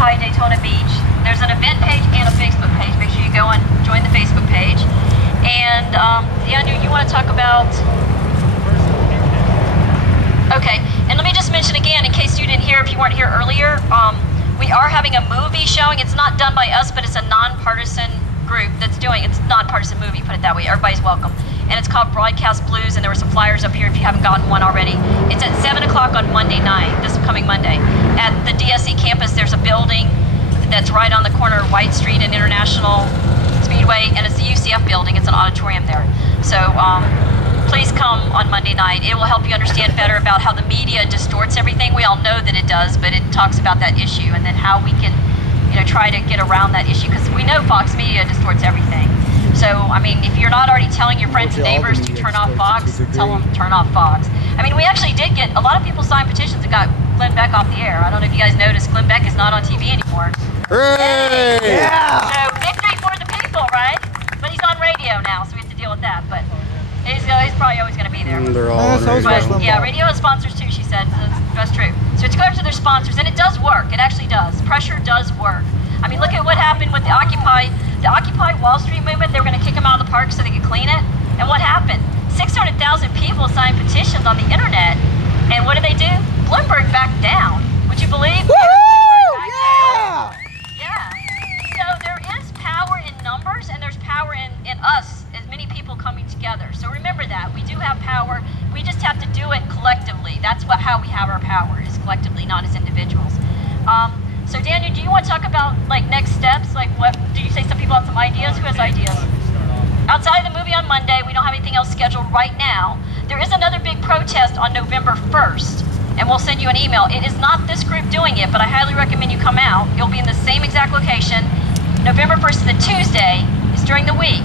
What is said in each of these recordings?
Occupy Daytona Beach. There's an event page and a Facebook page. Make sure you go and join the Facebook page. And Daniel, you want to talk about... Okay, and let me just mention again, in case you didn't hear, if you weren't here earlier, we are having a movie showing. It's not done by us, but it's a non-partisan group that's doing it. It's a non-partisan movie, put it that way. Everybody's welcome. And it's called Broadcast Blues, and there were some flyers up here if you haven't gotten one already. It's at 7 o'clock on Monday night, this coming Monday. At the DSE campus, there's a building that's right on the corner of White Street and International Speedway, and it's the UCF building. It's an auditorium there. So please come on Monday night. It will help you understand better about how the media distorts everything. We all know that it does, but it talks about that issue and then how we can, try to get around that issue, because we know Fox Media distorts everything. So, I mean, if you're not already telling your friends and neighbors to turn off Fox, tell them to turn off Fox. I mean, we actually did get a lot of people signed petitions that got Glenn Beck off the air. I don't know if you guys noticed, Glenn Beck is not on TV anymore. Hooray! Yeah! So, victory for the people, right? But he's on radio now, so we have to deal with that. But he's probably always going to be there. They're all on radio. But, yeah, radio has sponsors too, she said. So that's true. So it's going to their sponsors, and it does work. It actually does. Pressure does work. I mean, look at what happened with the Occupy Wall Street movement. They were going to kick them out of the park so they could clean it. And what happened? 600,000 people signed petitions on the internet. And what did they do? Bloomberg backed down. Would you believe? Woohoo! Yeah! Yeah. So there is power in numbers, and there's power in us, as many people coming together. So remember that. We do have power. We just have to do it collectively. That's how we have our power, is collectively, not as individuals. So Daniel, do you want to talk about next steps? What do you say? Some people have some ideas. Who has ideas? Outside of the movie on Monday, we don't have anything else scheduled right now. There is another big protest on November 1st, and we'll send you an email. It is not this group doing it, but I highly recommend you come out. You'll be in the same exact location. November 1st is a Tuesday. It's during the week,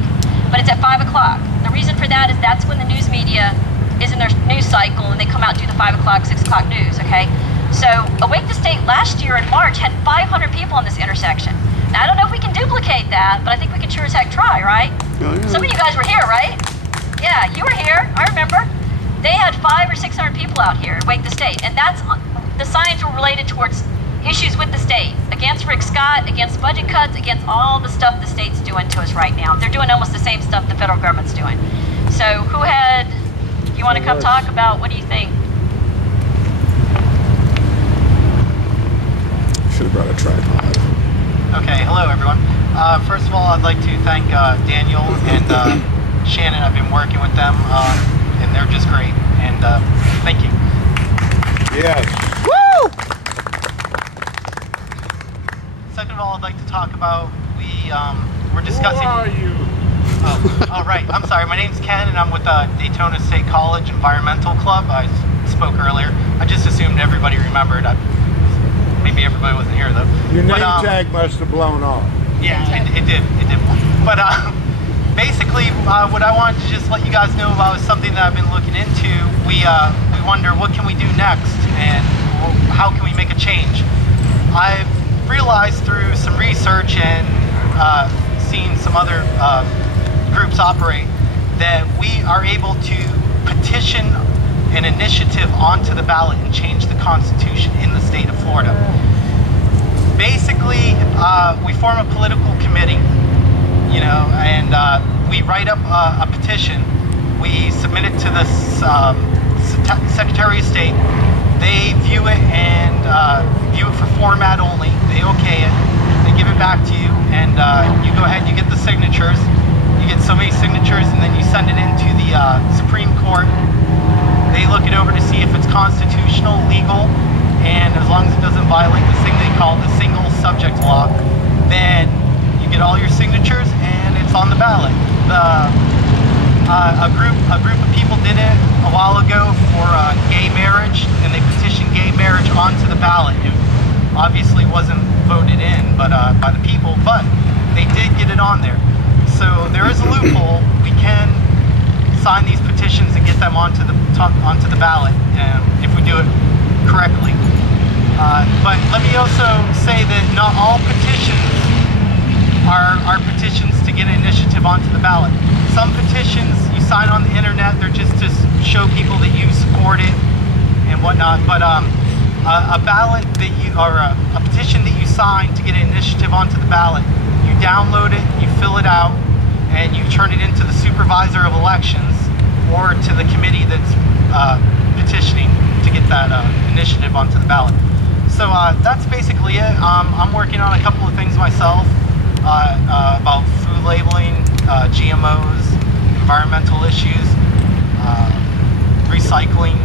but it's at 5 o'clock. The reason for that is that's when the news media is in their news cycle, and they come out and do the 5 o'clock, 6 o'clock news, okay? So Awake the State last year in March had 500 people on this intersection. Now, I don't know if we can duplicate that, but I think we can sure as heck try, right? Oh, yeah. Some of you guys were here, right? Yeah, you were here. I remember. They had 500 or 600 people out here at Awake the State, and that's the signs were related towards issues with the state, against Rick Scott, against budget cuts, against all the stuff the state's doing to us right now. They're doing almost the same stuff the federal government's doing. So you want to come talk about, what do you think? Should have brought a tripod. Okay, hello everyone. First of all, I'd like to thank Daniel and Shannon. I've been working with them, and they're just great. And thank you. Yes. Woo! Second of all, I'd like to talk about we're discussing. Who are you? Oh, right. I'm sorry. My name's Ken, and I'm with Daytona State College Environmental Club. I spoke earlier. I just assumed everybody remembered. Maybe everybody wasn't here though. Your name tag must have blown off. Yeah, it did. But basically, what I wanted to just let you guys know about is something that I've been looking into. We wonder, what can we do next, and how can we make a change? I've realized through some research and seen some other groups operate that we are able to petition an initiative onto the ballot and change the Constitution in the state of Florida. Basically, we form a political committee, and we write up a petition. We submit it to the Secretary of State. They view it and view it for format only. They okay it. They give it back to you, and you go ahead. You get the signatures. You get so many signatures, and then you send it into the Supreme Court. They look it over to see if it's constitutional, legal, and as long as it doesn't violate this thing they call the single subject law, then you get all your signatures and it's on the ballot. A group of people did it a while ago for gay marriage, and they petitioned gay marriage onto the ballot. It obviously wasn't voted in by the people, but they did get it on there. So there is a loophole. We can sign these petitions and get them onto the ballot if we do it correctly. But let me also say that not all petitions are petitions to get an initiative onto the ballot. Some petitions you sign on the internet, they're just to show people that you support it and whatnot. But a ballot that you, or a petition that you sign to get an initiative onto the ballot, you download it, you fill it out, and you turn it into the supervisor of elections or to the committee that's petitioning to get that initiative onto the ballot. So that's basically it. I'm working on a couple of things myself about food labeling, GMOs, environmental issues, recycling,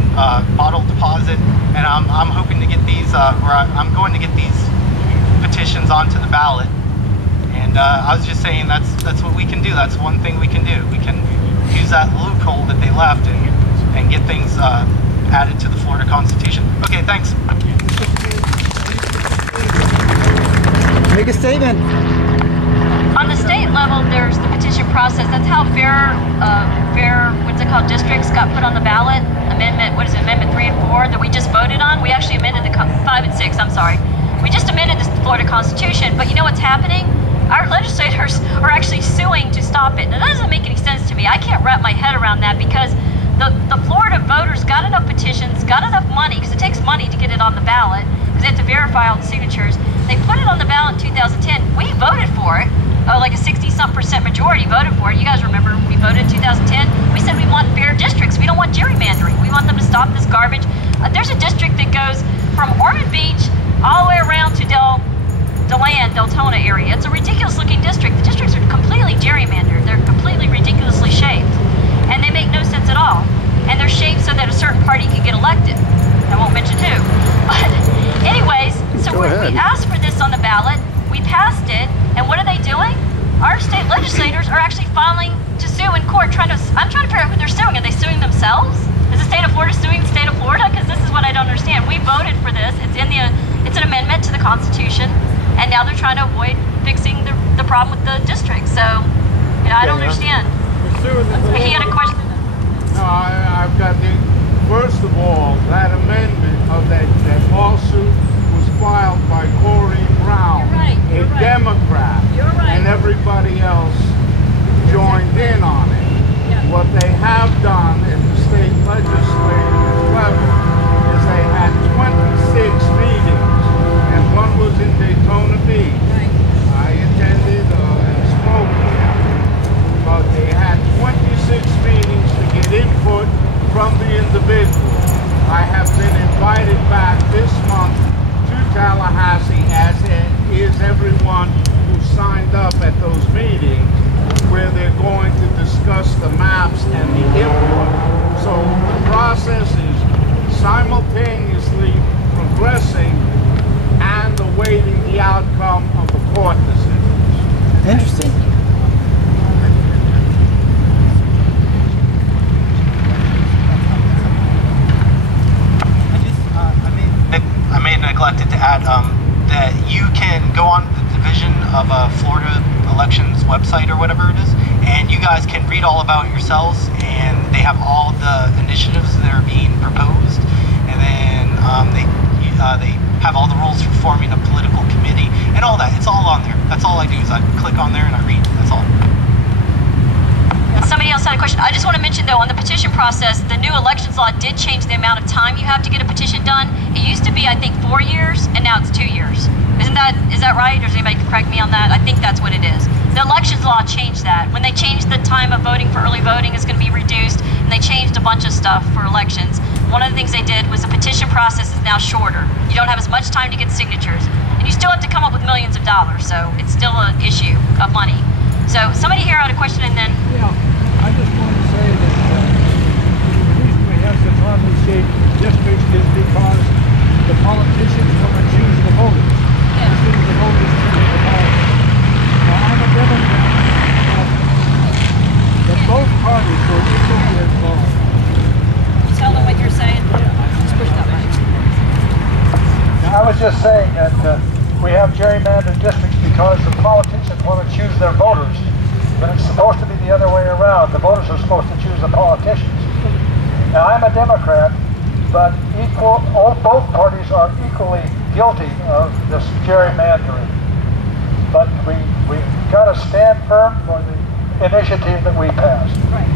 bottle deposit, and I'm hoping to get these, I'm going to get these petitions onto the ballot. And I was just saying that's what we can do. That's one thing we can do. We can use that loophole that they left and get things added to the Florida Constitution. Okay, thanks. Make a statement. On the state level, there's the petition process. That's how fair, what's it called, districts got put on the ballot. Amendment 3 and 4 that we just voted on. We actually amended the 5 and 6, I'm sorry. We just amended the Florida Constitution, but you know what's happening? Our legislators are actually suing to stop it. Now, that doesn't make any sense to me. I can't wrap my head around that because the Florida voters got enough petitions, got enough money, because it takes money to get it on the ballot, because they have to verify all the signatures. They put it on the ballot in 2010. We voted for it. Like a 60-some% majority voted for it. You guys remember we voted in 2010? We said we want fair districts. We don't want gerrymandering. We want them to stop this garbage. There's a district that goes from Ormond Beach all the way around to Daytona area. It's a ridiculous looking district. The districts are completely gerrymandered. They're completely ridiculously shaped. And they make no sense at all. And they're shaped so that a certain party can get elected. I won't mention who. But anyways, so we asked for this on the ballot. We passed it. And what are they doing? Our state legislators are actually filing to sue in court. I'm trying to figure out who they're suing. Are they suing themselves? Is the state of Florida suing the state of Florida? Because this is what I don't understand. We voted for this. It's an amendment to the Constitution. And now they're trying to avoid fixing the problem with the district. So, I don't understand. He had a question. No, I've got first of all, that amendment of that lawsuit was filed by Corrine Brown, a Democrat, and everybody else joined in on it. Yeah. What they have done in the state legislature level is they had 26 meetings, and one was in Daytona Beach. Right. I attended and spoke there, but they had 26 meetings to get input from the individual. I have been invited back this month to Tallahassee, as is everyone who signed up at those meetings, where they're going to discuss the maps and the input. So the process is simultaneously progressing and awaiting the outcome of the court decisions. Interesting. I may have neglected to add that you can go on the Division of Florida Elections website or whatever it is, and you guys can read all about it yourselves, and they have all the initiatives that are being proposed, and then they have all the rules for forming a political committee and all that. It's all on there. That's all I do is I click on there and I read. That's all. Somebody else had a question. I just want to mention, though, on the petition process, the new elections law did change the amount of time you have to get a petition done. It used to be, I think, 4 years, and now it's 2 years. Is that right? Or does anybody correct me on that? I think that's what it is. The elections law changed that. When they changed the time of voting for early voting is going to be reduced, and they changed a bunch of stuff for elections. One of the things they did was the petition process is now shorter. You don't have as much time to get signatures. And you still have to come up with millions of dollars, so it's still an issue of money. So somebody here had a question, and then... Yeah, I just want to say that the reason we have such hardly shaped districts is because the politicians come and choose the voters. As soon as the voters choose the politicians. Now, I'm a Democrat, but both parties are equally involved. Tell them what you're saying. Just push that button. I was just saying that we have gerrymandered districts because the politicians want to choose their voters. But it's supposed to be the other way around. The voters are supposed to choose the politicians. Now, I'm a Democrat, but both parties are equally guilty of this gerrymandering. But we got to stand firm for the initiative that we passed. Right.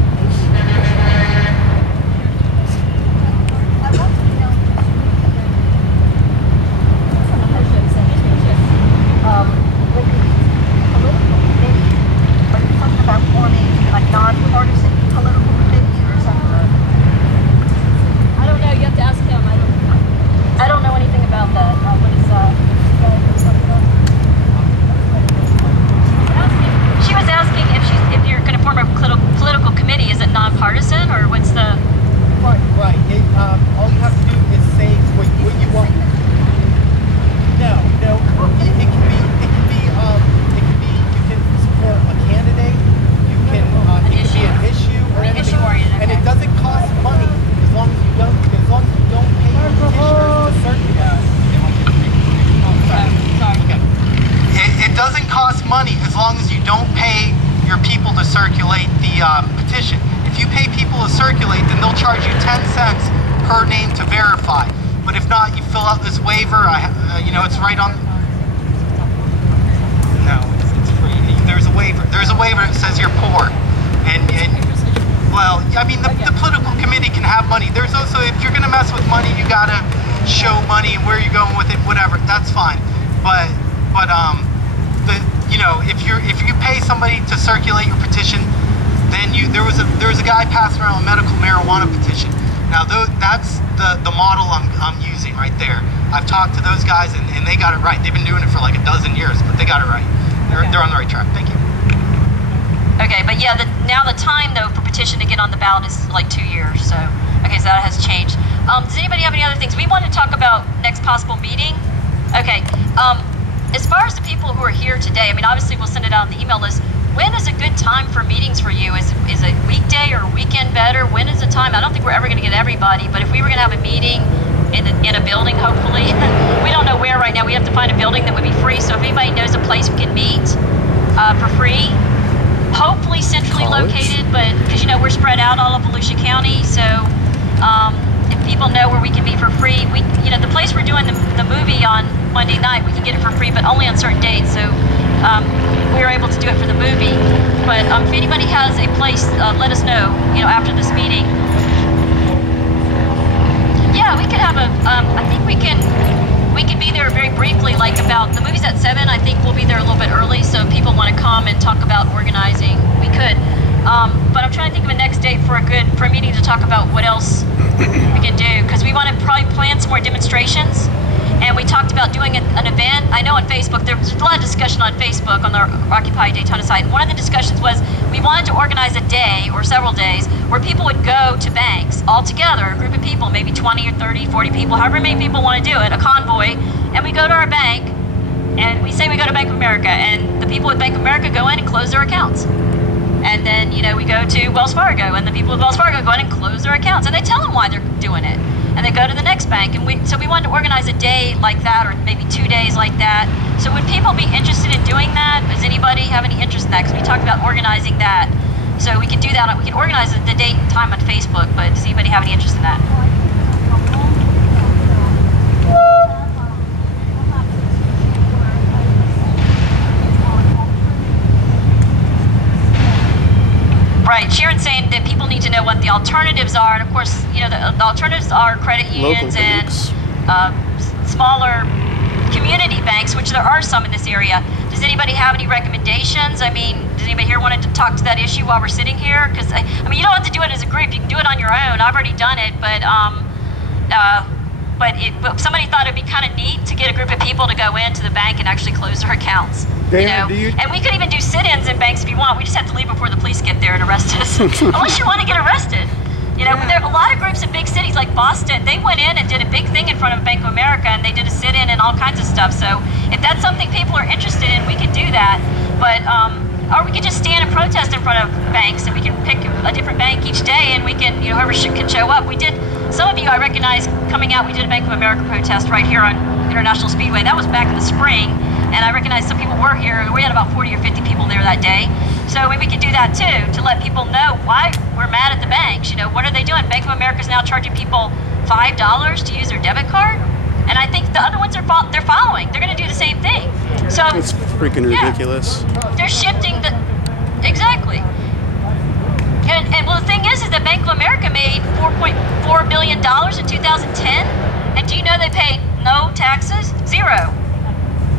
petition. If you pay people to circulate, then they'll charge you 10 cents per name to verify. But if not, you fill out this waiver. You know, it's right on. No, it's free. There's a waiver. There's a waiver that says you're poor, and well, I mean, the political committee can have money. There's also, if you're gonna mess with money, you gotta show money and where you're going with it, whatever. That's fine. But you know, if you pay somebody to circulate your petition, then there was a guy passing around a medical marijuana petition. Now that's the model I'm using right there. I've talked to those guys and they got it right. They've been doing it for like a dozen years, but they got it right. They're on the right track. Thank you. Okay, but yeah, now the time though for petition to get on the ballot is like 2 years. So okay, so that has changed. Does anybody have any other things? We want to talk about next possible meeting. Okay. As far as the people who are here today, I mean, obviously we'll send it out on the email list. When is a good time for meetings for you? Is a weekday or a weekend better? When is the time? I don't think we're ever going to get everybody, but if we were going to have a meeting in a building, hopefully, we don't know where right now. We have to find a building that would be free. So if anybody knows a place we can meet for free, hopefully centrally located, but because you know we're spread out all of Volusia County, so if people know where we can meet for free, you know, the place we're doing the movie on Monday night, we can get it for free, but only on certain dates. So we were able to do it for the movie. But if anybody has a place, let us know. You know, after this meeting. Yeah, we could have a. I think we can be there very briefly. Like about the movie's at 7. I think we'll be there a little bit early. So if people want to come and talk about organizing, we could. But I'm trying to think of a next date for a meeting to talk about what else we can do, because we want to probably plan some more demonstrations. And we talked about doing an event. I know on Facebook, there's a lot of discussion on Facebook on the Occupy Daytona site. One of the discussions was we wanted to organize a day or several days where people would go to banks all together, a group of people, maybe 20 or 30, 40 people, however many people want to do it, a convoy, and we go to our bank and we say we go to Bank of America, and the people at Bank of America go in and close their accounts. And then, you know, we go to Wells Fargo, and the people at Wells Fargo go in and close their accounts, and they tell them why they're doing it. And they go to the next bank, and so we wanted to organize a day like that, or maybe 2 days like that. So would people be interested in doing that? Does anybody have any interest in that? Because we talked about organizing that. So we could do that. We could organize the date and time on Facebook, but does anybody have any interest in that? Right, Sharon's saying that people need to know what the alternatives are, and of course, you know, the alternatives are credit unions and smaller community banks, which there are some in this area. Does anybody have any recommendations? I mean, does anybody here want to talk to that issue while we're sitting here? Because I mean, you don't have to do it as a group; you can do it on your own. I've already done it, but somebody thought it'd be kind of neat to get a group of people to go into the bank and actually close their accounts. Dana, and we could even do sit-ins in banks if you want. We just have to leave before the police get there and arrest us. Unless you want to get arrested. You know, but there are a lot of groups in big cities like Boston. They went in and did a big thing in front of Bank of America, and they did a sit-in and all kinds of stuff. So if that's something people are interested in, we could do that. But or we could just stand and protest in front of banks, and we can pick a different bank each day, and we can, you know, whoever can show up. We did. Some of you I recognize coming out. We did a Bank of America protest right here on International Speedway. That was back in the spring. And I recognize some people were here. We had about 40 or 50 people there that day. So maybe we could do that too, to let people know why we're mad at the banks. You know, what are they doing? Bank of America is now charging people $5 to use their debit card. And I think the other ones they're following. They're going to do the same thing. So it's freaking ridiculous. They're shifting exactly. And well, the thing is that Bank of America made $4.4 billion in 2010. And do you know they paid no taxes? Zero.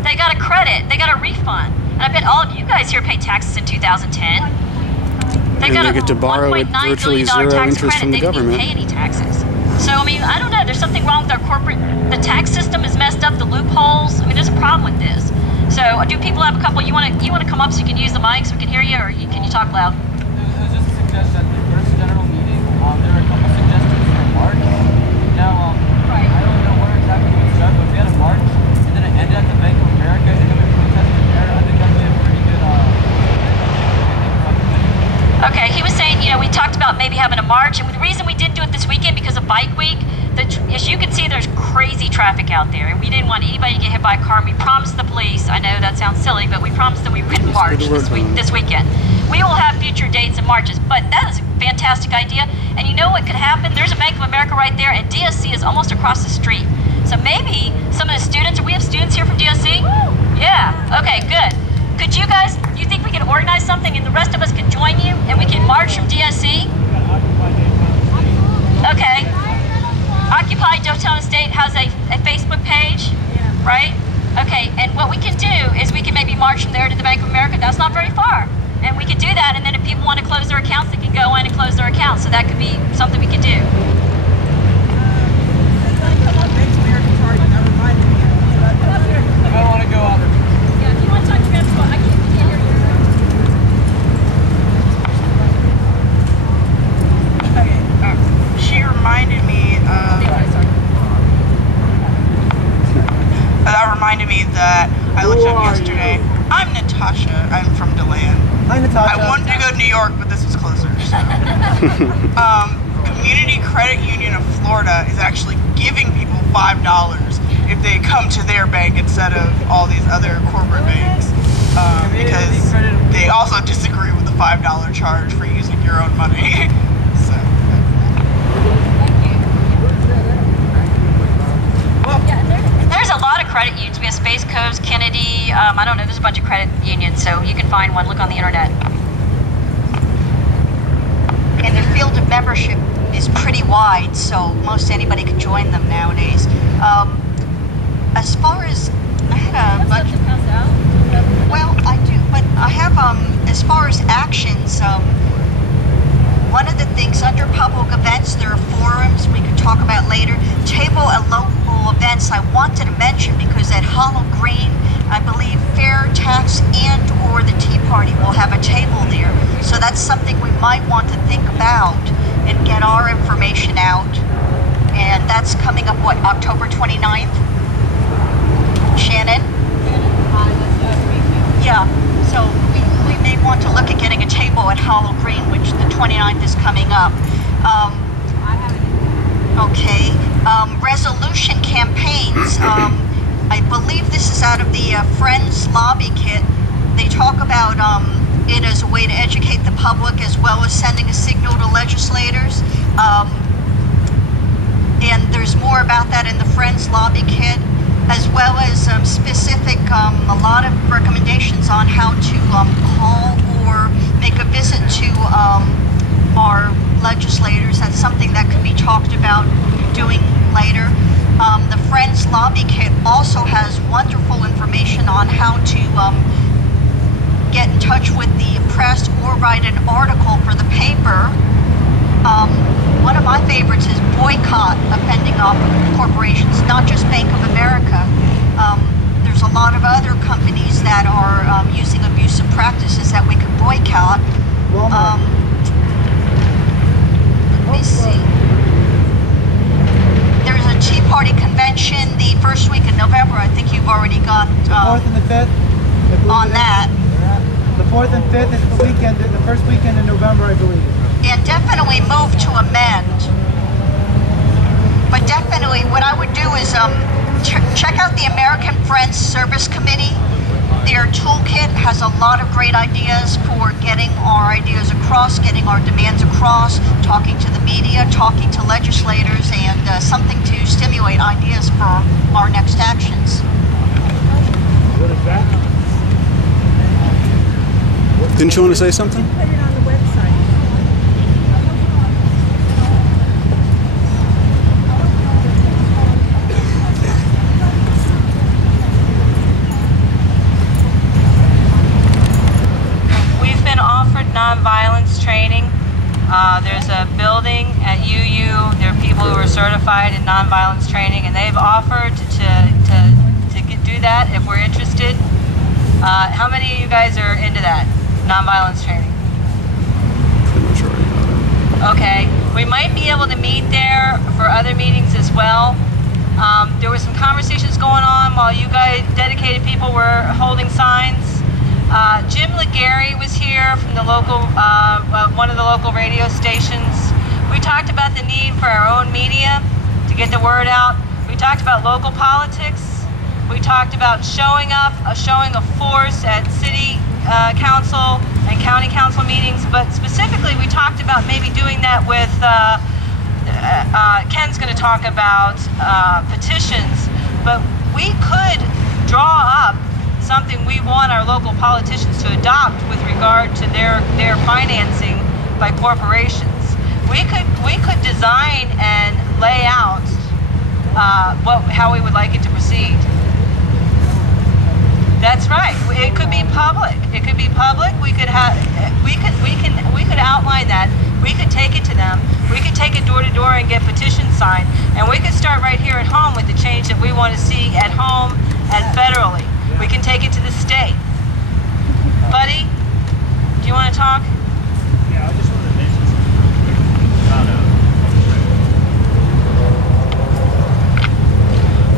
They got a credit. They got a refund. And I bet all of you guys here paid taxes in 2010. They got they get to borrow at virtually zero interest from the government. They didn't pay any taxes. So, I mean, I don't know. There's something wrong with our the tax system is messed up, the loopholes. I mean, there's a problem with this. So, do people have a couple? You want to come up so you can use the mic so we can hear you, or can you talk loud? It was just a suggestion at the first general meeting. There were a couple suggestions for a march. Now, I don't know where exactly it was done, but we had a march, and then it ended at the Bank of America, and then we protested there. I think that'd be a pretty good. Okay, he was saying, you know, we talked about maybe having a march, and the reason we didn't do it this weekend because of Bike Week. As you can see, there's crazy traffic traffic out there, and we didn't want anybody to get hit by a car. And we promised the police, I know that sounds silly, but we promised them we wouldn't march this weekend. We will have future dates and marches, but that is a fantastic idea. And you know what could happen? There's a Bank of America right there, and DSC is almost across the street. So maybe some of the students, we have students here from DSC? Yeah, okay, good. Could you guys, you think we can organize something and the rest of us can join you and we can march from DSC? Okay. Occupy Daytona State has a Facebook page, right? Okay, and what we can do is we can maybe march from there to the Bank of America. That's not very far. And we could do that, and then if people want to close their accounts, they can go in and close their accounts. So that could be something we could do. You might want to go out there. Yeah, if you want to talk to me, I can't hear you. Okay, she reminded me of... That reminded me that I looked up yesterday. I'm Natasha. I'm from DeLand. Hi, Natasha. I wanted to go to New York, but this was closer. So. Community Credit Union of Florida is actually giving people $5 if they come to their bank instead of all these other corporate banks, because they also disagree with the $5 charge for using your own money. So. There's a lot of credit unions. We have Space Coast, Kennedy, I don't know, there's a bunch of credit unions, so you can find one, look on the internet. And the field of membership is pretty wide, so most anybody can join them nowadays. As far as, I had a bunch, well, I do, but I have, as far as actions, one of the things under public events, there are forums we could talk about later. Table at local events I wanted to mention because at Hollow Green, I believe Fair Tax and or the Tea Party will have a table there. So that's something we might want to think about and get our information out. And that's coming up, what, October 29th? Shannon? Yeah, so we may want to look at getting a table at Hollow Green, which the 29th is coming up. Okay, resolution campaigns. I believe this is out of the Friends Lobby Kit. They talk about it as a way to educate the public as well as sending a signal to legislators. And there's more about that in the Friends Lobby Kit, as well as specific, a lot of recommendations on how to call or make a visit to our legislators. That's something that could be talked about doing later. The Friends Lobby Kit also has wonderful information on how to get in touch with the press or write an article for the paper. One of my favorites is boycott offending corporations, not just Bank of America. There's a lot of other companies that are using abusive practices that we could boycott. Let me see. There's a Tea Party convention the first week in November. I think you've already got the 4th and the 5th on that. The 4th and 5th is the weekend, the first weekend in November, I believe. And definitely move to amend. But definitely what I would do is check out the American Friends Service Committee. Their toolkit has a lot of great ideas for getting our ideas across, getting our demands across, talking to the media, talking to legislators, and something to stimulate ideas for our next actions. What is that? Didn't you want to say something? Put it on the website. We've been offered nonviolence training. There's a building at UU. There are people who are certified in nonviolence training, and they've offered to do that if we're interested. How many of you guys are into that? Nonviolence training. Okay, we might be able to meet there for other meetings as well. There were some conversations going on while you guys, dedicated people, were holding signs. Jim Legary was here from the local, one of the local radio stations. We talked about the need for our own media to get the word out. We We talked about local politics. We talked about showing up, showing a force at city council and county council meetings, but specifically we talked about maybe doing that with, Ken's going to talk about petitions, but we could draw up something we want our local politicians to adopt with regard to their financing by corporations. We could design and lay out how we would like it to proceed. That's right. It could be public. It could be public. We could outline that. We could take it to them. We could take it door to door and get petitions signed, and we could start right here at home with the change that we want to see at home and federally. We can take it to the state. Buddy, do you want to talk? Yeah, I just wanted to mention something.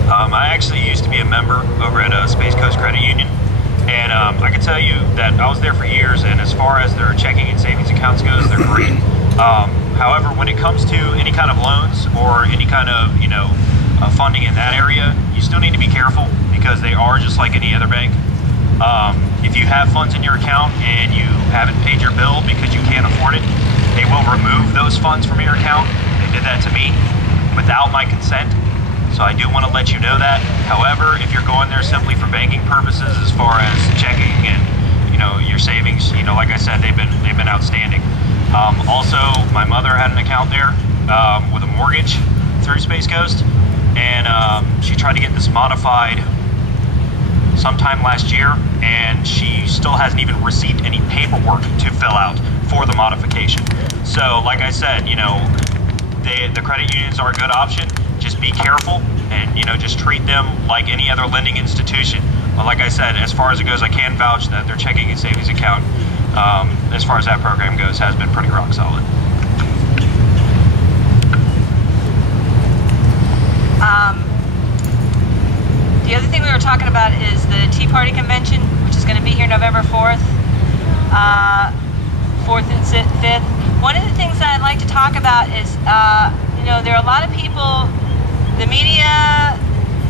I actually used to be a member over at Space Coast Credit Union, and I can tell you that I was there for years, and as far as their checking and savings accounts goes, they're great. However, when it comes to any kind of loans or any kind of, funding in that area, you still need to be careful because they are just like any other bank. If you have funds in your account and you haven't paid your bill because you can't afford it, they will remove those funds from your account. They did that to me without my consent. So I do want to let you know that. However, if you're going there simply for banking purposes, as far as checking and your savings, like I said, they've been outstanding. Also, my mother had an account there with a mortgage through Space Coast, and she tried to get this modified sometime last year, and she still hasn't even received any paperwork to fill out for the modification. So, like I said, the credit unions are a good option. Just be careful and just treat them like any other lending institution. But like I said, as far as it goes, I can vouch that their checking and savings account, as far as that program goes, has been pretty rock solid. The other thing we were talking about is the Tea Party Convention, which is going to be here November 4th, 4th and 5th. One of the things that I'd like to talk about is, there are a lot of people. The media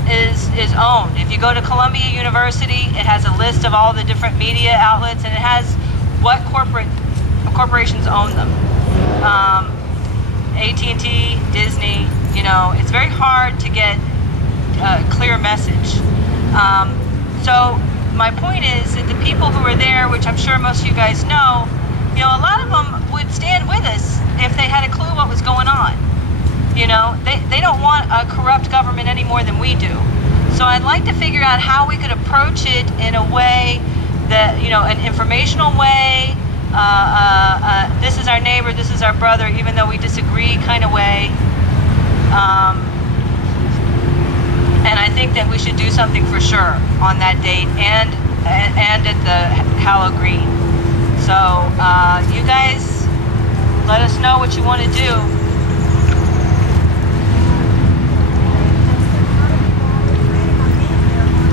is owned. If you go to Columbia University, it has a list of all the different media outlets, and it has what corporations own them. AT&T, Disney. It's very hard to get a clear message. So my point is that the people who are there, which I'm sure most of you guys know, a lot of them would stand with us if they had a clue what was going on. They don't want a corrupt government any more than we do. So I'd like to figure out how we could approach it in a way that, an informational way, this is our neighbor, this is our brother, even though we disagree kind of way. And I think that we should do something for sure on that date and at the Hallow Green. So you guys let us know what you want to do.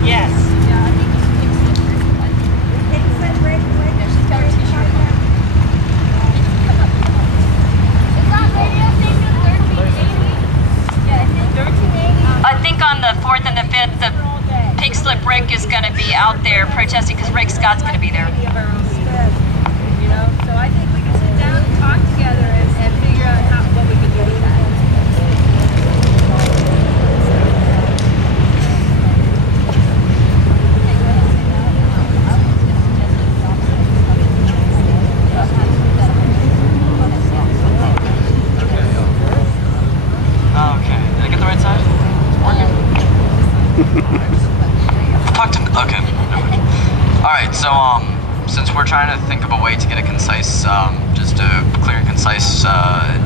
Yes. I think on the 4th and the 5th, the Pink Slip Rick is going to be out there protesting because Rick Scott's going to be there. So I think we can sit down and talk together and figure out what we can do with that. Okay, did I get the right side? It's working? Talk to me. Okay. Alright, so, since we're trying to think of a way to get a concise, just a clear and concise,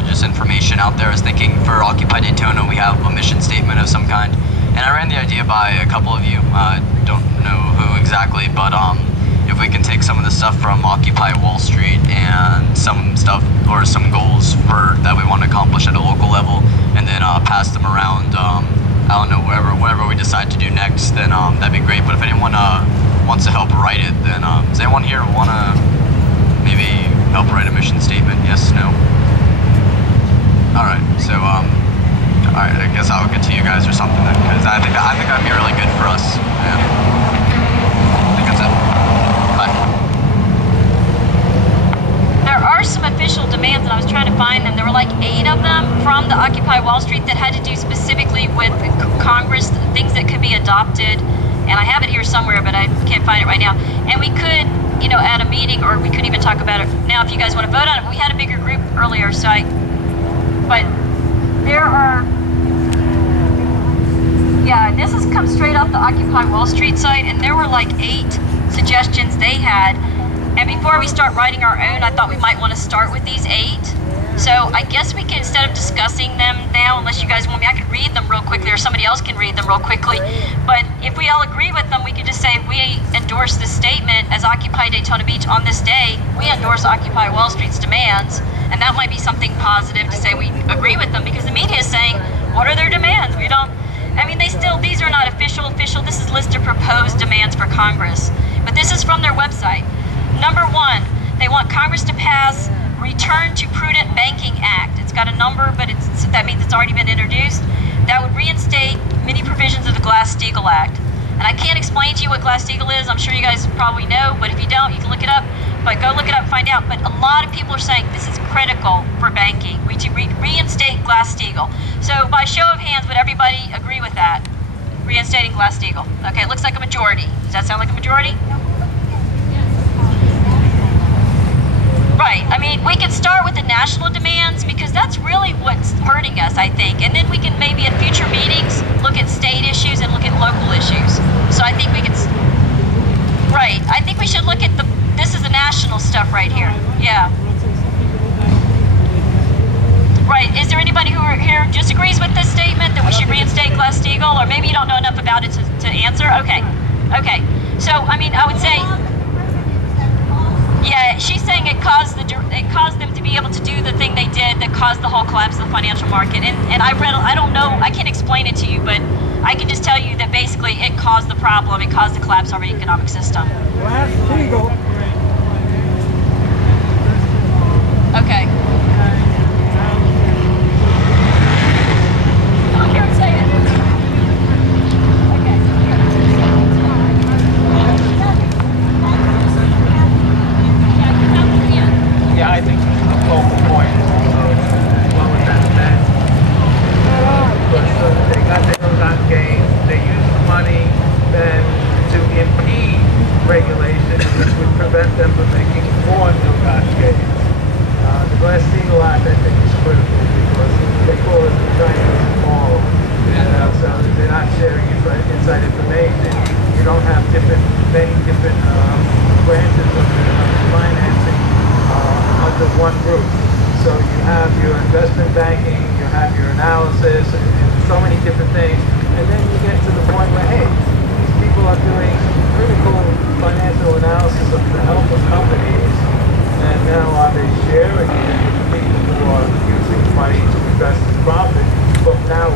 just information out there, I was thinking for Occupy Daytona, we have a mission statement of some kind. And I ran the idea by a couple of you. I don't know who exactly, but, if we can take some of the stuff from Occupy Wall Street and some stuff or some goals that we want to accomplish at a local level, and then pass them around, I don't know, whatever we decide to do next, then that'd be great. But if anyone wants to help write it, then does anyone here want to maybe help write a mission statement? Yes, no? Alright, so I guess I'll get to you guys or something then, because I think that'd be really good for us. Yeah. I think that's it. Bye. There are some official demands, and I was trying to find them. There were like 8 of them from the Occupy Wall Street that had to do specifically with Congress, things that could be adopted. And I have it here somewhere, but I can't find it right now. And we could, you know, at a meeting, or we could even talk about it now if you guys want to vote on it. We had a bigger group earlier, so but there are, yeah, this has come straight off the Occupy Wall Street site, and there were like 8 suggestions they had. And before we start writing our own, I thought we might want to start with these 8. So I guess we can, instead of discussing them now, unless you guys want me, I could read them real quickly, or somebody else can read them real quickly. But if we all agree with them, we could just say we endorse this statement as Occupy Daytona Beach on this day. We endorse Occupy Wall Street's demands, and that might be something positive to say we agree with them, because the media is saying, what are their demands? We don't, I mean, these are not official. This is a list of proposed demands for Congress. But this is from their website. Number 1, they want Congress to pass Return to Prudent Banking Act. It's got a number, but that means it's already been introduced. That would reinstate many provisions of the Glass-Steagall Act. And I can't explain to you what Glass-Steagall is. I'm sure you guys probably know, but if you don't, you can look it up. But go look it up and find out. But a lot of people are saying this is critical for banking. We to reinstate Glass-Steagall. So by show of hands, would everybody agree with that? Reinstating Glass-Steagall. Okay, it looks like a majority. Does that sound like a majority? Right. I mean, we can start with the national demands, because that's really what's hurting us, I think. And then we can maybe at future meetings look at state issues and look at local issues. So I think we could, right. I think we should look at this is the national stuff right here. Yeah. Right. Is there anybody who here disagrees with this statement that we should reinstate Glass-Steagall? Or maybe you don't know enough about it to answer? Okay. Okay. So, I mean, I would say, yeah, she's saying it caused them to be able to do the thing they did that caused the whole collapse of the financial market. And I don't know, I can't explain it to you, but I can just tell you that basically it caused the problem. It caused the collapse of our economic system. Okay. Come here and say it. Yeah, I think the focal point is what was that meant. They got their ill-gotten gains. They used the money then to impede regulation, which would prevent them from making more ill-gotten gains. The Glass-Steagall Act, I think, is critical because they call it the Chinese wall. So they're not sharing inside information. You don't have many different branches of the financing under one roof. So you have your investment banking, you have your analysis, and so many different things. And then you get to the point where, hey, these people are doing critical financial analysis of the health of companies, and now are they sharing it with the people who are using money to invest in profit from now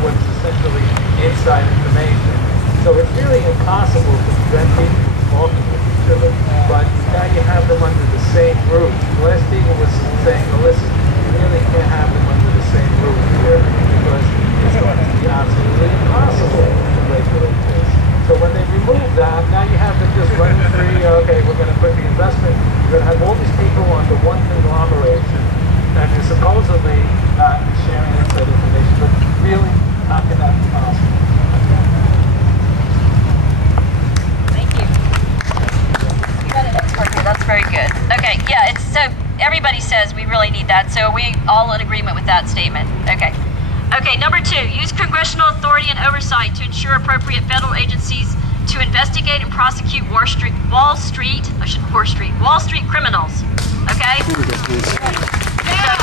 what's essentially inside information. So it's really impossible to prevent people from talking with each other, but now you have them under the same roof. Glass-Steagall was saying, well, listen, you really can't have them under the same roof here because it's going to be absolutely impossible to regulate this. So when they remove that, now you have them just running free, okay, we're going to put the investment, you're going to have all these people under one conglomeration, and you're supposedly sharing inside information, but really, how can that be possible? That's very good. Okay, yeah, so everybody says we really need that, so we all in agreement with that statement. Okay. Okay, number 2, use congressional authority and oversight to ensure appropriate federal agencies to investigate and prosecute Wall Street criminals. Okay? So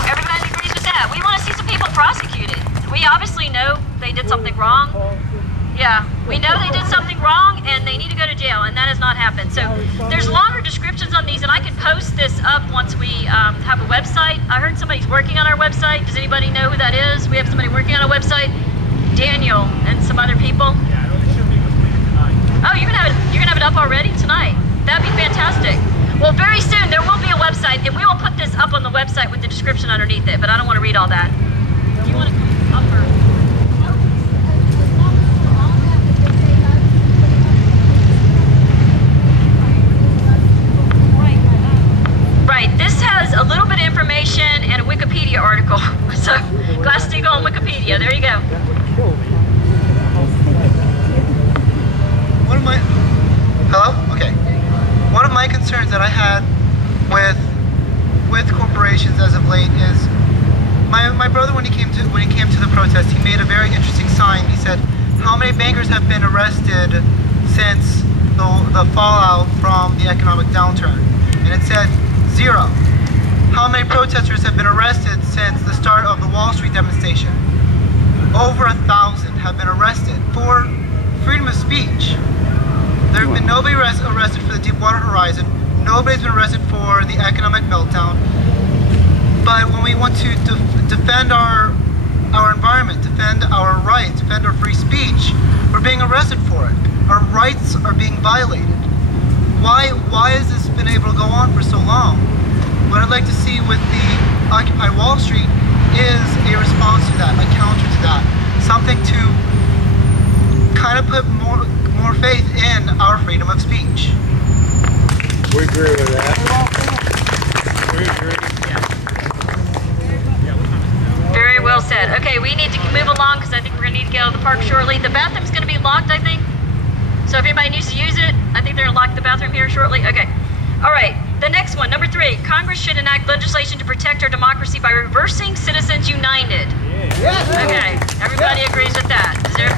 everybody agrees with that. We want to see some people prosecuted. We obviously know they did something wrong. Yeah, we know they did something wrong and they need to go to jail, and that has not happened. So there's longer descriptions on these, and I can post this up once we have a website. I heard somebody's working on our website. Does anybody know who that is? We have somebody working on a website. Daniel and some other people. Oh, you're gonna have it up already tonight. That'd be fantastic. Well, very soon there will be a website, and we will put this up on the website with the description underneath it. But I don't want to read all that. Do you want to? situations as of late is my brother, when he came to the protest, he made a very interesting sign. He said, "How many bankers have been arrested since the fallout from the economic downturn?" And it said 0. How many protesters have been arrested since the start of the Wall Street demonstration? Over 1,000 have been arrested for freedom of speech. There have been nobody arrested for the Deepwater Horizon. Nobody's been arrested for the economic meltdown. But when we want to defend our environment, defend our rights, defend our free speech, we're being arrested for it. Our rights are being violated. Why has this been able to go on for so long? What I'd like to see with the Occupy Wall Street is a response to that, a counter to that. Something to kind of put more faith in our freedom of speech. We agree with that. We agree. Very well said. Okay, we need to move along because I think we're going to need to get out of the park shortly. The bathroom's going to be locked, I think. So if anybody needs to use it, I think they're going to lock the bathroom here shortly. Okay. All right. The next one, number 3. Congress should enact legislation to protect our democracy by reversing Citizens United. Yes. Okay. Everybody agrees with that. Is there?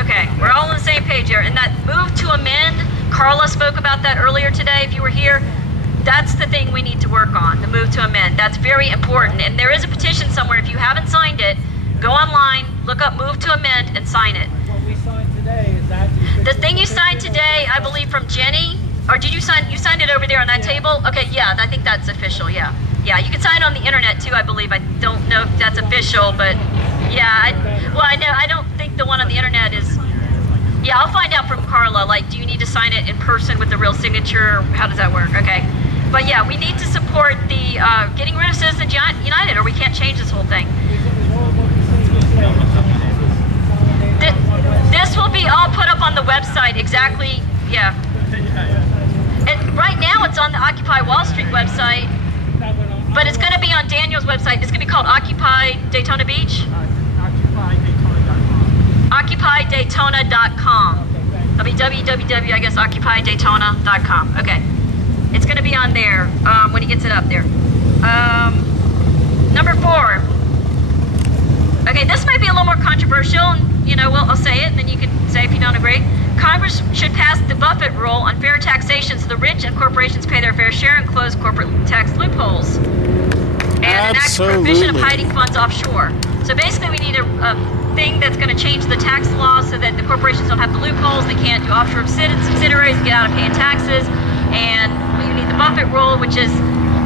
Okay. We're all on the same page here. And that move to amend, Carla spoke about that earlier today. If you were here, that's the thing we need to work on, the move to amend. That's very important. And there is a petition somewhere. If you haven't signed it, go online, look up move to amend, and sign it. What we signed today is that the thing you signed today, I believe from Jenny, or did you sign? You signed it over there on that table? Okay, yeah, I think that's official. Yeah, yeah. You can sign it on the internet too, I believe. I don't know if that's official, but yeah. I don't think the one on the internet is. Yeah, I'll find out from Carla. Like, do you need to sign it in person with the real signature? How does that work? Okay. But yeah, we need to support the getting rid of Citizens United, or we can't change this whole thing. This will be all put up on the website, exactly, yeah. And right now it's on the Occupy Wall Street website, but it's going to be on Daniel's website. It's going to be called Occupy Daytona Beach? OccupyDaytona.com. It'll be www, I guess, OccupyDaytona.com. Okay. It's going to be on there when he gets it up there. Number 4. Okay, this might be a little more controversial, and, you know, I'll say it, and then you can say if you don't agree. Congress should pass the Buffett rule on fair taxation so the rich and corporations pay their fair share and close corporate tax loopholes. And enact provision of hiding funds offshore. So basically we need a thing that's going to change the tax law so that the corporations don't have the loopholes, they can't do offshore subsidiaries, get out of paying taxes. And we need the Buffett rule, which is,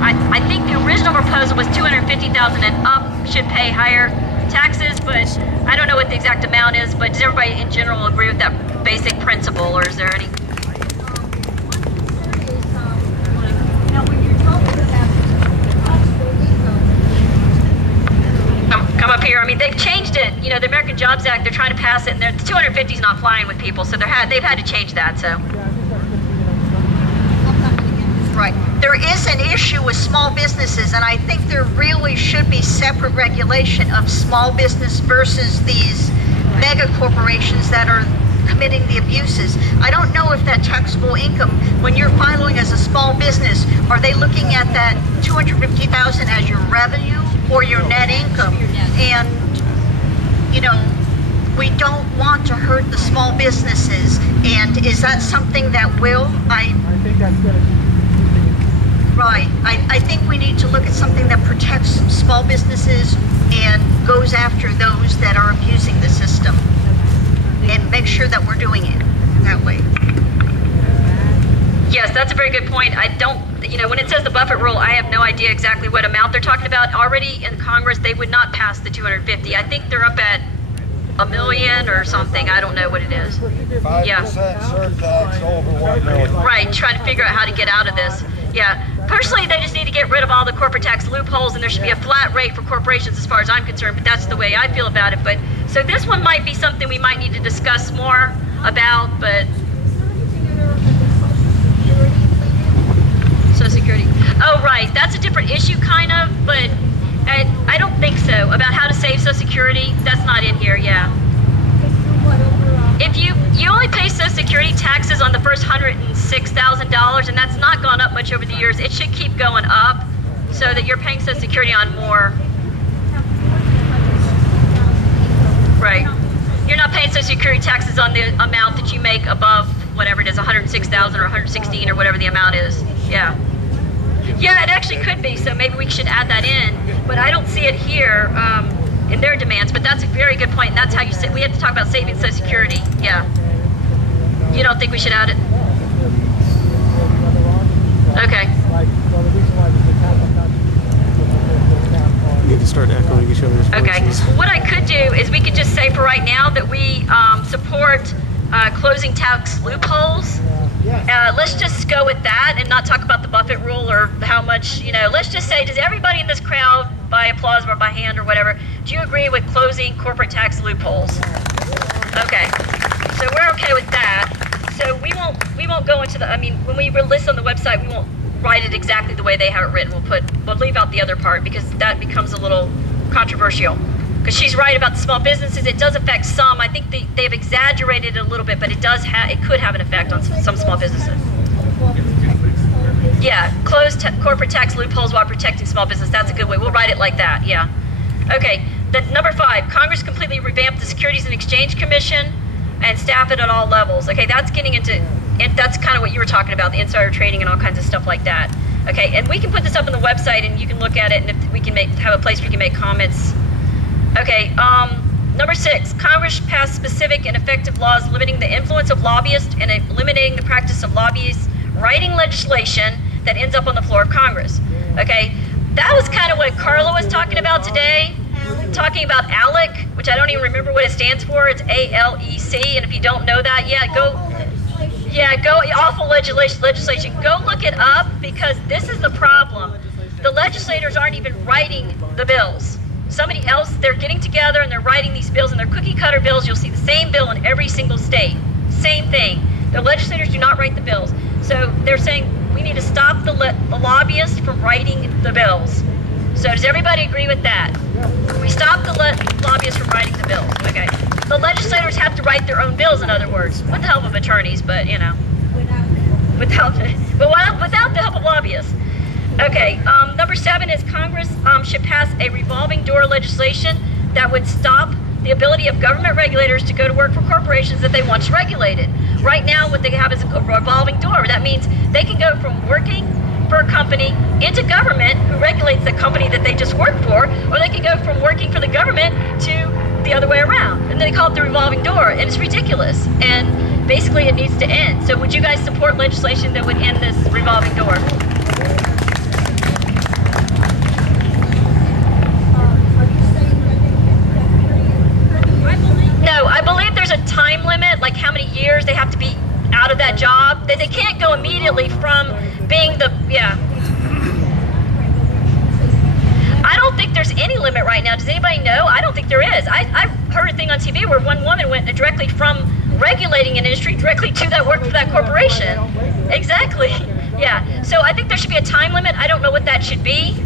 I think the original proposal was $250,000 and up should pay higher taxes, but I don't know what the exact amount is, but does everybody in general agree with that basic principle, or is there any? Come up here. I mean, they've changed it. You know, the American Jobs Act, they're trying to pass it, and the 250 is not flying with people, so they've had to change that, so. Right. There is an issue with small businesses, and I think there really should be separate regulation of small business versus these mega corporations that are committing the abuses. I don't know if that taxable income, when you're filing as a small business, are they looking at that $250,000 as your revenue or your net income? And, you know, we don't want to hurt the small businesses, and is that something that will? I think that's going to be. Right. I think we need to look at something that protects small businesses and goes after those that are abusing the system, and make sure that we're doing it that way. Yes, that's a very good point. I don't, you know, when it says the Buffett rule, I have no idea exactly what amount they're talking about. Already in Congress, they would not pass the 250. I think they're up at $1 million or something. I don't know what it is. 5% yeah. surtax over $1 million. Right, trying to figure out how to get out of this. Yeah. Personally, they just need to get rid of all the corporate tax loopholes, and there should be a flat rate for corporations as far as I'm concerned, but that's the way I feel about it. But so this one might be something we might need to discuss more about, but Social Security. Oh, right. That's a different issue, kind of, but I don't think so. About how to save Social Security, that's not in here, yeah. If you only pay Social Security taxes on the first $106,000, and that's not gone up much over the years. It should keep going up. so that you're paying Social Security on more. Right. You're not paying Social Security taxes on the amount that you make above whatever it is, 106,000 or 116 or whatever the amount is. Yeah. Yeah, it actually could be, so maybe we should add that in, but I don't see it here in their demands, but that's a very good point, and that's how you say, we have to talk about saving Social Security, yeah. You don't think we should add it? Okay. We need to start echoing each other's voices. Okay, well, what I could do is we could just say for right now that we support closing tax loopholes. Let's just go with that and not talk about the Buffett rule or how much, you know, let's just say, does everybody in this crowd, by applause or by hand or whatever, do you agree with closing corporate tax loopholes? Okay, so we're okay with that. So we won't go into the, I mean, when we list on the website, we won't write it exactly the way they have it written. We'll leave out the other part because that becomes a little controversial. Because she's right about the small businesses. It does affect some. I think they've exaggerated it a little bit, but it could have an effect on some small businesses. Yeah, close corporate tax loopholes while protecting small business. That's a good way. We'll write it like that, yeah. Okay, number 5, Congress completely revamped the Securities and Exchange Commission and staff it at all levels. Okay, that's getting into, that's kind of what you were talking about, the insider trading and all kinds of stuff like that. Okay, and we can put this up on the website and you can look at it, and if we can have a place where you can make comments. Okay, number 6, Congress passed specific and effective laws limiting the influence of lobbyists and eliminating the practice of lobbyists writing legislation that ends up on the floor of Congress. Okay, that was kind of what Carla was talking about today, talking about ALEC, which I don't even remember what it stands for. It's ALEC, and if you don't know that, go awful legislation. Go look it up because this is the problem. The legislators aren't even writing the bills. Somebody else, they're getting together and they're writing these bills, and they're cookie cutter bills. You'll see the same bill in every single state. Same thing. The legislators do not write the bills. So they're saying we need to stop the lobbyists from writing the bills. So does everybody agree with that? We stop the lobbyists from writing the bills. Okay. The legislators have to write their own bills, in other words, with the help of attorneys, but you know, without the help of lobbyists. Okay, number 7 is Congress should pass a revolving door legislation that would stop the ability of government regulators to go to work for corporations that they once regulated. Right now, what they have is a revolving door. That means they can go from working for a company into government who regulates the company that they just worked for, or they can go from working for the government to the other way around. And they call it the revolving door, and it's ridiculous. And basically, it needs to end. So would you guys support legislation that would end this revolving door? No, I believe there's a time limit, like how many years they have to be out of that job, that they can't go immediately from being the, yeah. I don't think there's any limit right now. Does anybody know? I don't think there is. I heard a thing on TV where one woman went directly from regulating an industry directly to that work for that corporation. Exactly, yeah. So I think there should be a time limit. I don't know what that should be.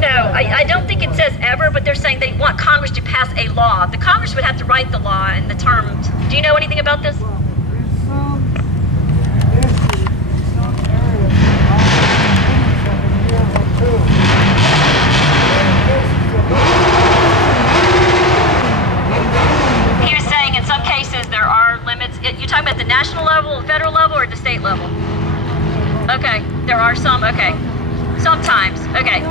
No, I don't think it says ever, but they're saying they want Congress to pass a law. The Congress would have to write the law and the terms. Do you know anything about this? He was saying in some cases there are limits. You're talking about the national level, federal level, or the state level? Okay, there are some, okay. Sometimes, okay.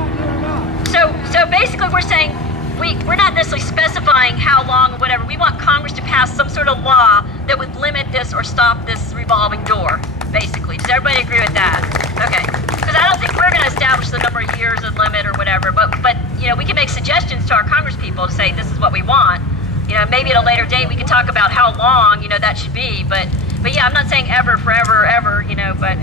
So basically we're saying we're not necessarily specifying how long or whatever. We want Congress to pass some sort of law that would limit this or stop this revolving door, basically. Does everybody agree with that? Okay. Because I don't think we're going to establish the number of years of limit or whatever, but you know, we can make suggestions to our Congress people to say this is what we want. You know, maybe at a later date we can talk about how long, you know, that should be, but yeah, I'm not saying ever, forever, ever, you know, but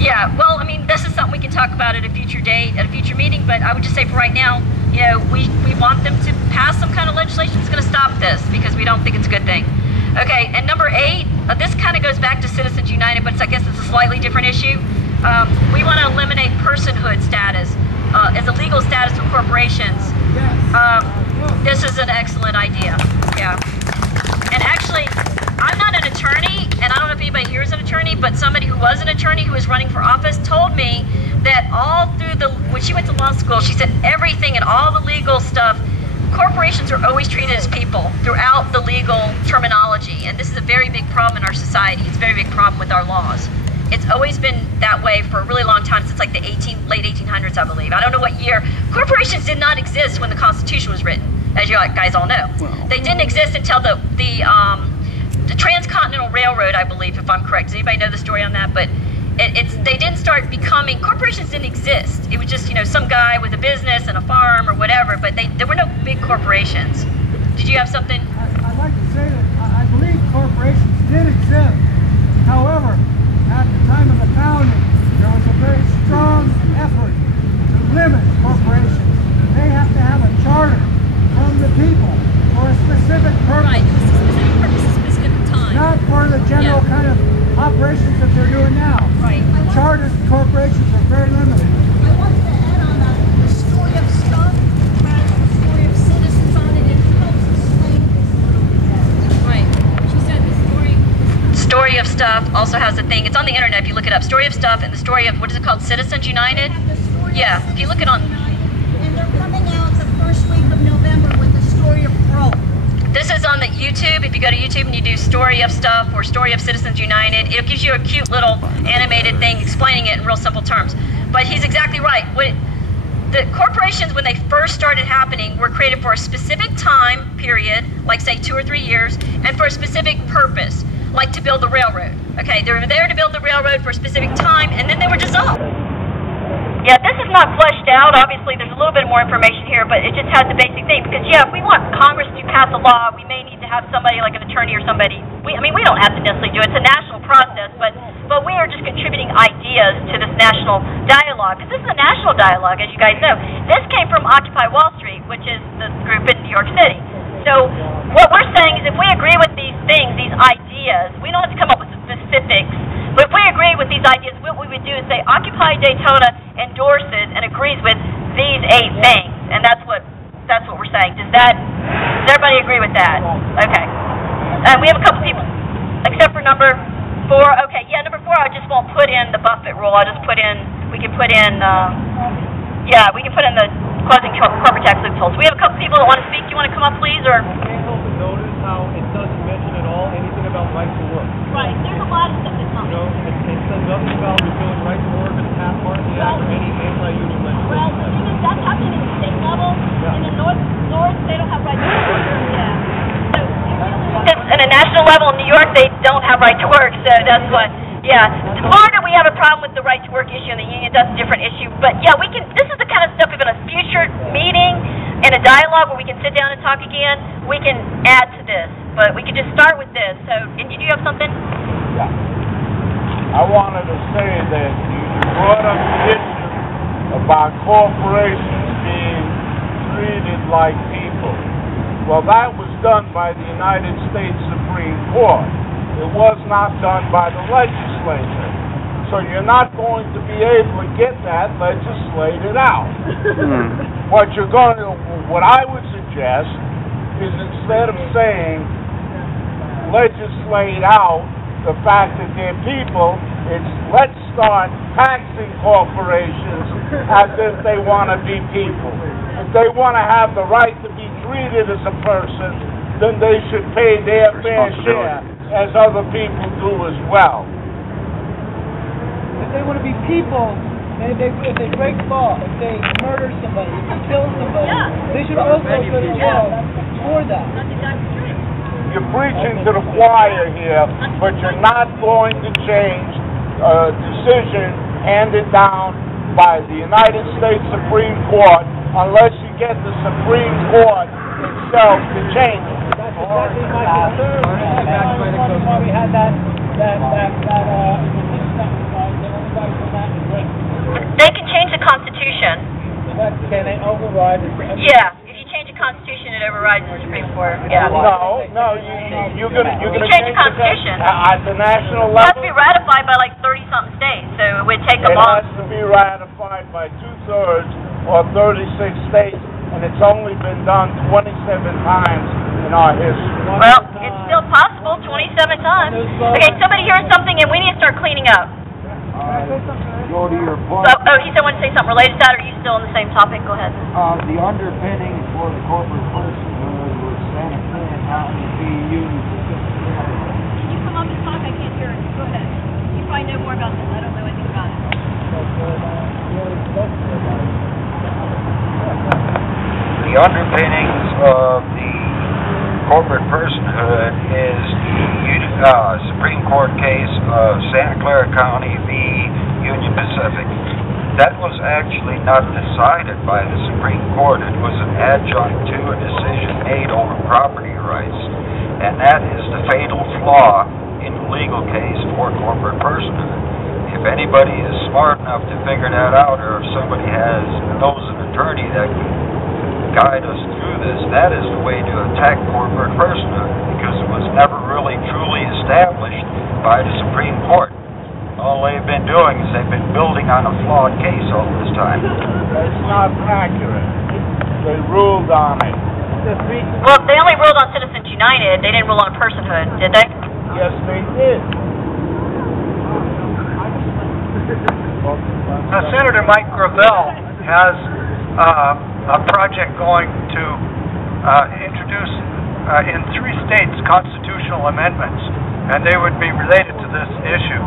yeah, well, I mean, this is something we can talk about at a future date, at a future meeting, but I would just say for right now, you know, we want them to pass some kind of legislation that's going to stop this because we don't think it's a good thing. Okay, and number 8, this kind of goes back to Citizens United, but I guess it's a slightly different issue. We want to eliminate personhood status as a legal status for corporations. This is an excellent idea, yeah. And actually, I'm not an attorney. attorney, and I don't know if anybody here is an attorney, but somebody who was an attorney who was running for office told me that all through when she went to law school, she said everything and all the legal stuff, corporations are always treated as people throughout the legal terminology, and this is a very big problem in our society. It's a very big problem with our laws. It's always been that way for a really long time, since like the late 1800s, I believe. I don't know what year. Corporations did not exist when the Constitution was written, as you guys all know. They didn't exist until the Transcontinental Railroad, I believe, if I'm correct. Does anybody know the story on that? But they didn't start becoming, corporations didn't exist. It was just, you know, some guy with a business and a farm or whatever, but there were no big corporations. Did you have something? I'd like to say that I believe corporations did exist. However, at the time of the founding, there was a very strong effort to limit corporations. They have to have a charter from the people for a specific purpose. Right, it was a specific purpose, a specific time. Not for the general kind of operations that they're doing now. Right. Chartered corporations are very limited. I wanted to add on that. The story of stuff has the story of citizens on it. It helps explain this a little bit better. Right. She said the story of stuff also has a thing. It's on the internet if you look it up. Story of stuff and the story of, what is it called? Citizens United? Yeah. If you look it on. And they're coming out the first week of November with the story of growth. This is on the YouTube. If you go to YouTube and you do Story of Stuff or Story of Citizens United, it gives you a cute little animated thing explaining it in real simple terms. But he's exactly right. The corporations, when they first started happening, were created for a specific time period, like say 2 or 3 years, and for a specific purpose, like to build the railroad. Okay, they were there to build the railroad for a specific time, and then they were dissolved. Yeah, this is not fleshed out. Obviously, there's a little bit more information here, but it just has the basic thing. Because, yeah, if we want Congress to pass a law, we may need to have somebody like an attorney or somebody. I mean, we don't have to necessarily do it. It's a national process, but we are just contributing ideas to this national dialogue. Because this is a national dialogue, as you guys know. This came from Occupy Wall Street, which is the group in New York City. So what we're saying is if we agree with these things, these ideas, we don't have to come up with specifics. But if we agree with these ideas, what we would do is say Occupy Daytona endorses and agrees with these 8 things, and that's what we're saying. Does everybody agree with that? Okay. We have a couple people, except for number 4. Okay, yeah, number 4. I just won't put in the Buffett rule. I'll just put in. We can put in. We can put in the closing corporate tax loopholes. We have a couple people that want to speak. You want to come up, please, or? Notice how it doesn't mention at all anything about right to work. Right. There's a lot of stuff that's not. You know, it says nothing about repealing right to work and Taft-Hartley Act or any anti-union legislation. Well, the thing is, that's happening at the state level. Yeah. In the north, they don't have right to work. Yeah. At a national level in New York, they don't have right to work, so that's what. Yeah, in Florida we have a problem with the right to work issue, and the union that's a different issue. But yeah, this is the kind of stuff if in a future meeting and a dialogue where we can sit down and talk again, we can add to this. But we can just start with this. So, and did you have something? Yeah. I wanted to say that you brought up the issue about corporations being treated like people. Well, that was done by the United States Supreme Court. It was not done by the legislature. So you're not going to be able to get that legislated out. What I would suggest is instead of saying legislate out the fact that they're people, it's let's start taxing corporations as if they want to be people. If they want to have the right to be treated as a person, then they should pay their fair share as other people do as well. If they want to be people, if they break law, if they murder somebody, if they kill somebody, they should also go to jail for that. That's exactly true. You're preaching to the choir here, but you're not going to change a decision handed down by the United States Supreme Court unless you get the Supreme Court itself to change it. That's exactly my concern. Why we had that They can change the Constitution. Can they override? Yeah, if you change the Constitution, it overrides the Supreme Court. Yeah. No, you're gonna change the Constitution at the national level. It has to be level. ratified by like 30-something states, so it would take a long. It has to be ratified by 2/3 or 36 states, and it's only been done 27 times in our history. Well, It's still possible, 27 times. Okay, somebody hears something and we need to start cleaning up. Go to your point. So, oh, you said want to say something related to that, or are you still on the same topic? Go ahead. The underpinning for the corporate personhood was Santa Clara County BU. Can you come up and talk? I can't hear it. Go ahead. You probably know more about this. I don't know anything about it. The underpinnings of the corporate personhood is the Supreme Court case of Santa Clara County v. Union Pacific. That was actually not decided by the Supreme Court. It was an adjunct to a decision made over property rights. And that is the fatal flaw in the legal case for corporate personhood. If anybody is smart enough to figure that out, or if somebody knows an attorney that can guide us through this, that is the way to attack corporate personhood, because it was never really truly established by the Supreme Court. All they've been doing is they've been building on a flawed case all this time. That's not accurate. They ruled on it. Well, they only ruled on Citizens United. They didn't rule on personhood, did they? Yes, they did. Senator Mike Gravel has a project going to introduce in 3 states constitutional amendments, and they would be related to this issue.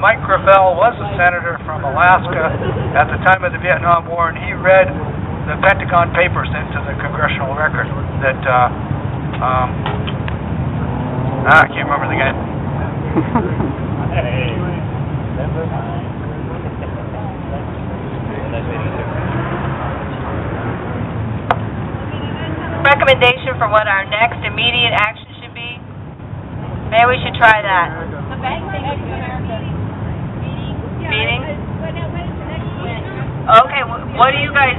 Mike Gravel was a senator from Alaska at the time of the Vietnam War, and he read the Pentagon Papers into the congressional record that, I can't remember the guy. Recommendation for what our next immediate action should be? Maybe we should try that. The bank Meeting? Okay, what do you guys...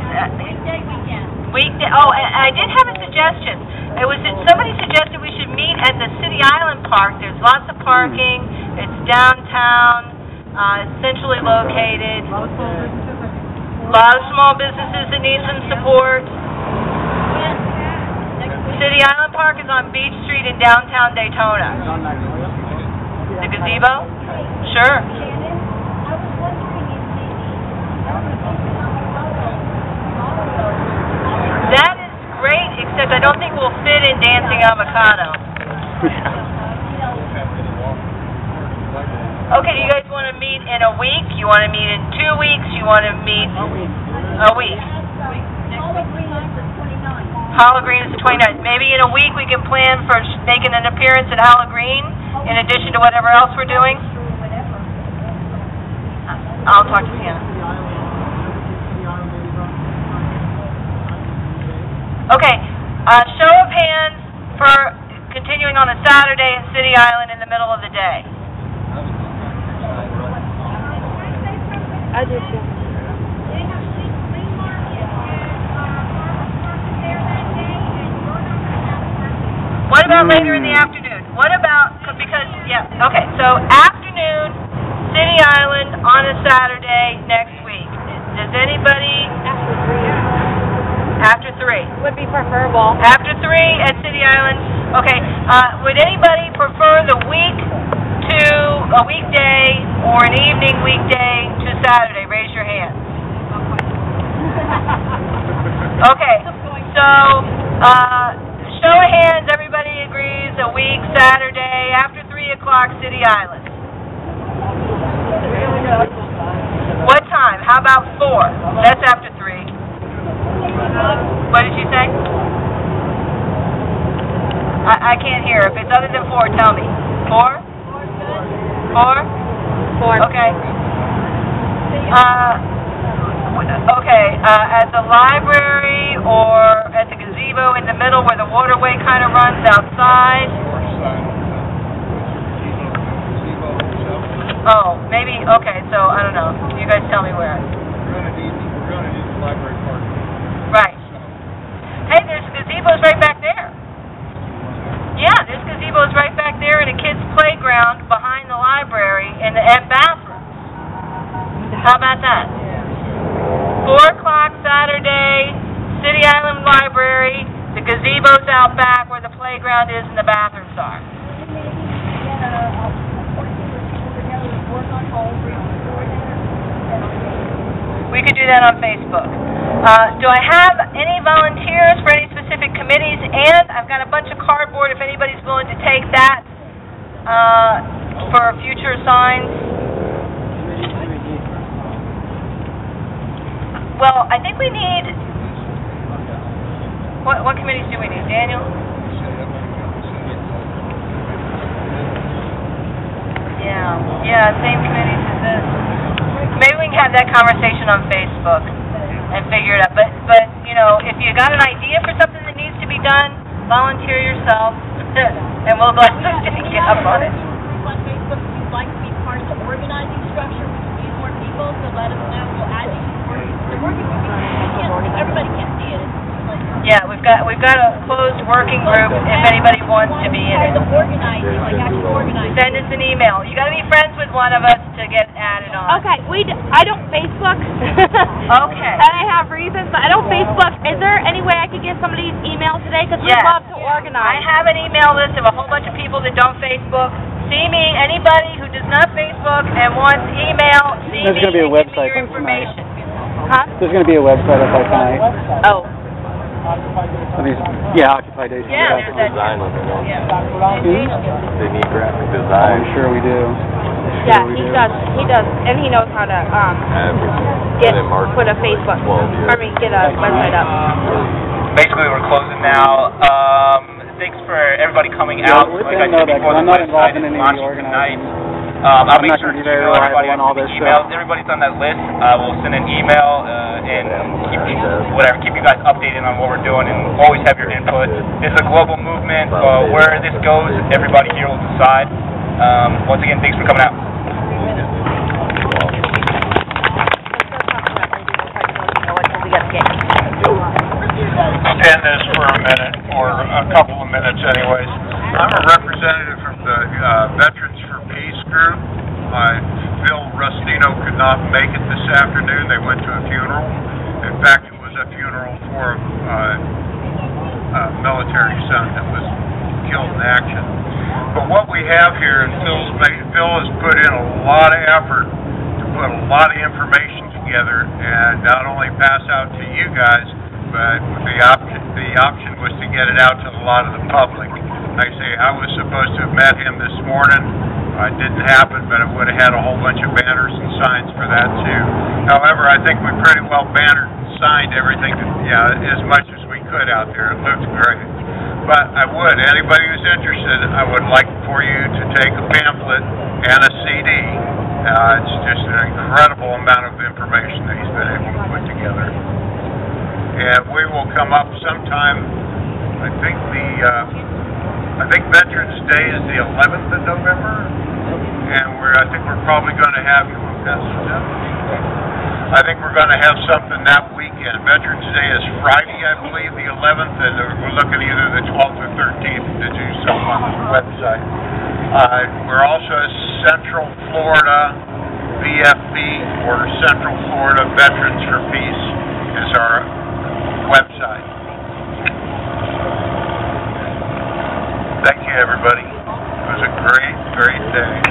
Weekday. Oh, I did have a suggestion. It was that somebody suggested we should meet at the City Island Park. There's lots of parking. It's downtown. It's centrally located. A lot of small businesses that need some support. City Island Park is on Beach Street in downtown Daytona. The gazebo? Sure. That is great, except I don't think we'll fit in Dancing Avocado. Okay, you guys want to meet in a week? You want to meet in 2 weeks? You want to meet a week? Hollow Green is the 29th. Maybe in a week we can plan for making an appearance at Hollow Green in addition to whatever else we're doing. I'll talk to Sienna. Okay, show of hands for continuing on a Saturday at City Island in the middle of the day. I do too. What about later in the afternoon? What about, because, yeah, okay, so afternoon, City Island on a Saturday next week. Does anybody... After 3. Would be preferable. After 3 at City Island. Okay, would anybody prefer the week to a weekday or an evening weekday to Saturday? Raise your hand. Okay, so, show of hands, everybody agrees, a week, Saturday, after 3 o'clock, City Island. What time? How about 4? That's after 3. What did you say? I can't hear. If it's other than 4, tell me. 4? 4? 4. Okay. At the library or at the gazebo in the middle where the waterway kind of runs outside. Oh, maybe, okay, so I don't know. You guys tell me where. We're going to need the library park. Right. Hey, there's gazebos right back there. Yeah, there's gazebos right back there in a kid's playground behind the library and bathrooms. How about that? 4 o'clock Saturday, City Island Library, the gazebo's out back where the playground is and the bathrooms are. We could do that on Facebook. Do I have any volunteers for any specific committees? And I've got a bunch of cardboard if anybody's willing to take that for future signs. Well, I think we need... What committees do we need? Daniel? Yeah, same committees as this. Maybe we can have that conversation on Facebook and figure it out. But you know, if you got an idea for something that needs to be done, volunteer yourself, and we'll let them get up on it. On Facebook, if you'd like to be part of the organizing structure, we can use more people, so let us know. We'll add you to the working group. Everybody can't see it. Yeah, we've got a closed working group if anybody wants to be in it. Organizing, like actually organizing. Send us an email. You got to be friends with one of us to get added on. Okay, I don't Facebook. Okay. And I have reasons, but I don't Facebook. Is there any way I could get somebody's email today? Because we'd love to organize. I have an email list of a whole bunch of people that don't Facebook. See me, anybody who does not Facebook and wants email, see There's going to be a website your information. Huh? There's going to be a website up by tonight. Oh. Occupy Daytona. Yeah, there's that. They need graphic design. I'm sure we do. Yeah, he does, and he knows how to put a Facebook, get a website up. Basically, we're closing now. Thanks for everybody coming out. We're Like I know said that before, I'm the not involved in website is any of the launching organizing. tonight. I'll I'm make not sure going to to be very email everybody reliable on all this emails. stuff. Everybody's on that list. We'll send an email and keep you guys updated on what we're doing, and always have your input. It's a global movement. Where this goes, everybody here will decide. Once again, thanks for coming out. Stand this for a minute, or a couple of minutes anyways. I'm a representative from the Veterans for Peace group. Phil Rustino could not make it this afternoon. They went to a funeral. In fact, it was a funeral for a military son that was killed in action. But what we have here, and Phil has put in a lot of effort to put a lot of information together, and not only pass out to you guys, but the option was to get it out to a lot of the public. Like I say, I was supposed to have met him this morning. It didn't happen, but I would have had a whole bunch of banners and signs for that too. However, I think we pretty well bannered and signed everything, as much as we could out there. It looks great. But anybody who's interested, I would like for you to take a pamphlet and a CD. It's just an incredible amount of information that he's been able to put together. And we will come up sometime. I think Veterans Day is the 11th of November, and I think we're probably going to have. I think we're going to have something that weekend. Veterans Day is Friday, I believe, the 11th, and we're looking either the 12th or 13th to do something on the website. We're also Central Florida VFB, or Central Florida Veterans for Peace, is our website. Thank you, everybody. It was a great, great day.